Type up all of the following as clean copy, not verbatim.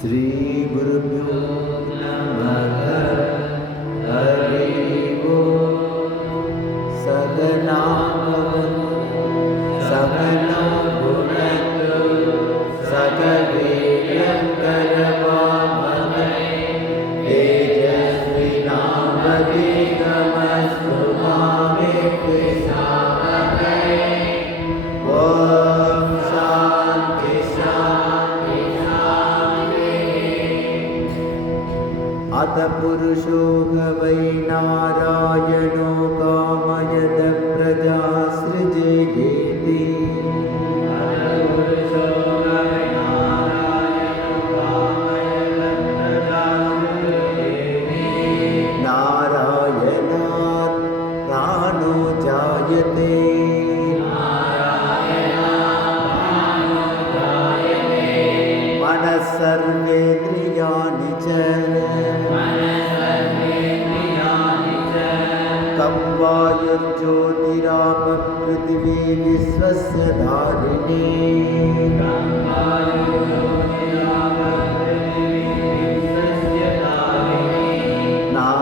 ಶ್ರೀ ಗುರುಭ್ಯೋ ನಮಃ ಹರಿ ಓಂ. ಸಗನಾ ಭವತು ಸಗನೋ ಭುನಕ್ತು ಸಗವೀರ್ಯಂ ಕರವಾವಹೈ ತೇಜಸ್ವಿನಾವಧೀತಮಸ್ತು ಮಾ ವಿದ್ವಿಷಾವಹೈ. ಓಂ ಶಾಂತಿ ಶಾಂತಿ ಶಾಂತಿ. ಅತ ಪುರುಷೋ ವೈ ನಾರಾಯಣೋ ಕಾಮಯತ ಪ್ರಜಾ ಸೃಜೇತಿ. ನಾರಾಯಣಾತ್ ಪ್ರಾಣೋ ಜಾಯತೆ ಮನಃ ಸರ್ವೇಂದ್ರಿಯಾಣಿ ಚ ಕಂ ವಾಯುರ್ಜ್ಯೋತಿರಾಪ ಪೃಥಿವೀ ವಿಶ್ವಸ್ಯ ಧಾರಿಣೀ.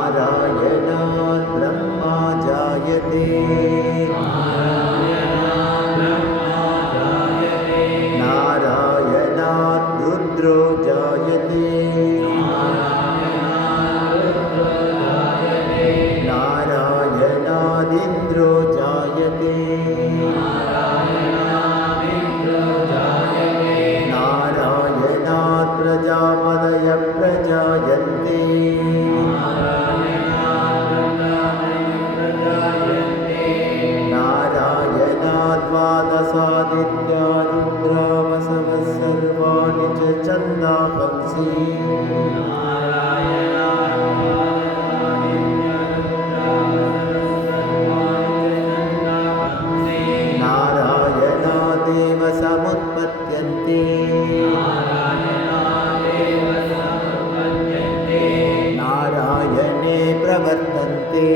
ನಾರಾಯಣಾತ್ ಬ್ರಹ್ಮ ಜಾಯತೆ ನಾರಾಯಣಾತ್ ರುದ್ರೋ ಜಾಯತೆ ನಾರಾಯಣಾದಿಂದ್ರೋ ಜಾಯತೆ ನಾರಾಯಣಾತ್ ಪ್ರಜಾಪತಯ ಪ್ರಜಾಯಂತೆ ನಾರಾಯಣಾತ್ ದ್ವಾದಶಾದಿತ್ಯಾ ರುದ್ರಾವಸವಃ ಸರ್ವಾಣಿ ಚ ಛಂದಾಂಸಿ. ನಾರಾಯಣಾದೇವ ಸಮುತ್ಪತ್ಯಂತೆ ನಾರಾಯಣೇ ಪ್ರವರ್ತಂತೆ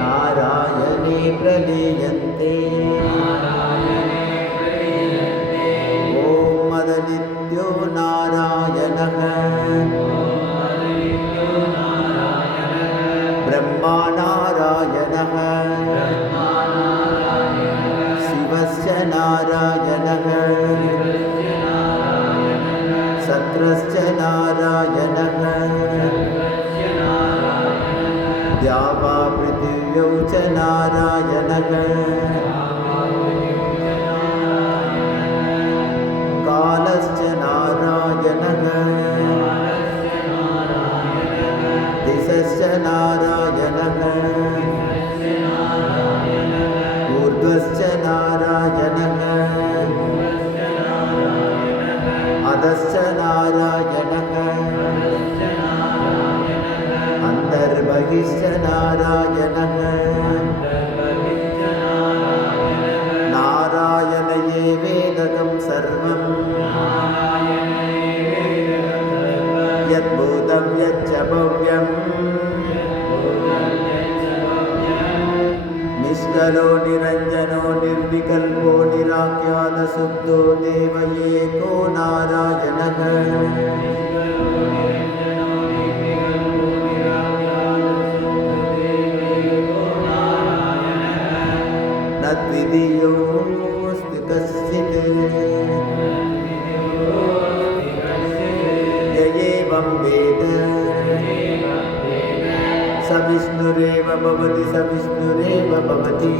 ನಾರಾಯಣೇ ಪ್ರಲೀಯಂತೆ. ಓಂ ಮದನಿತ್ಯೋ ನಾರಾಯಣಃ ಬ್ರಹ್ಮ ನಾರಾಯಣಃ ಶಿವಸ್ಯ ನಾರಾಯಣಃ ಸತ್ರಸ್ಯ ನಾರಾಯಣಃ ದ್ಯಾವಾ ಪೃಥಿವ್ಯೌ ಚ ನಾರಾಯಣಃ ಕಾಲಶ್ಚ ನಾರಾಯಣಃ ದಿಶಶ್ಚ ನಾರಾಯಣಃ ಊರ್ಧ್ವಶ್ಚ ನಾರಾಯಣಃ ಅಧಶ್ಚ ನಾರಾಯಣಃ ಅಂತರ್ಬಹಿಶ್ಚ ನಾರಾಯಣಃ. ನಾರಾಯಣ ವೇದಕಂ ಸರ್ವಂ ಯದ್ಭೂತಂ ಯಚ್ಚ ಭವ್ಯಂ ನಿಷ್ಕಲೋ ನಿರಂಜನೋ ನಿರ್ವಿಕಲ್ಪೋ ನಿರಾಖ್ಯಾತ ಶುದ್ಧೋ ದೇವ ಏಕೋ ನಾರಾಯಣಃ. ನ ದ್ವಿತೀಯೋऽಸ್ತಿ ಕಶ್ಚಿತ್ ಯ ಏವಂ ವೇದ ಸ ವಿಷ್ಣುರೇವ ಭವತಿ ಸ ವಿಷ್ಣುರೇವ ಭವತಿ.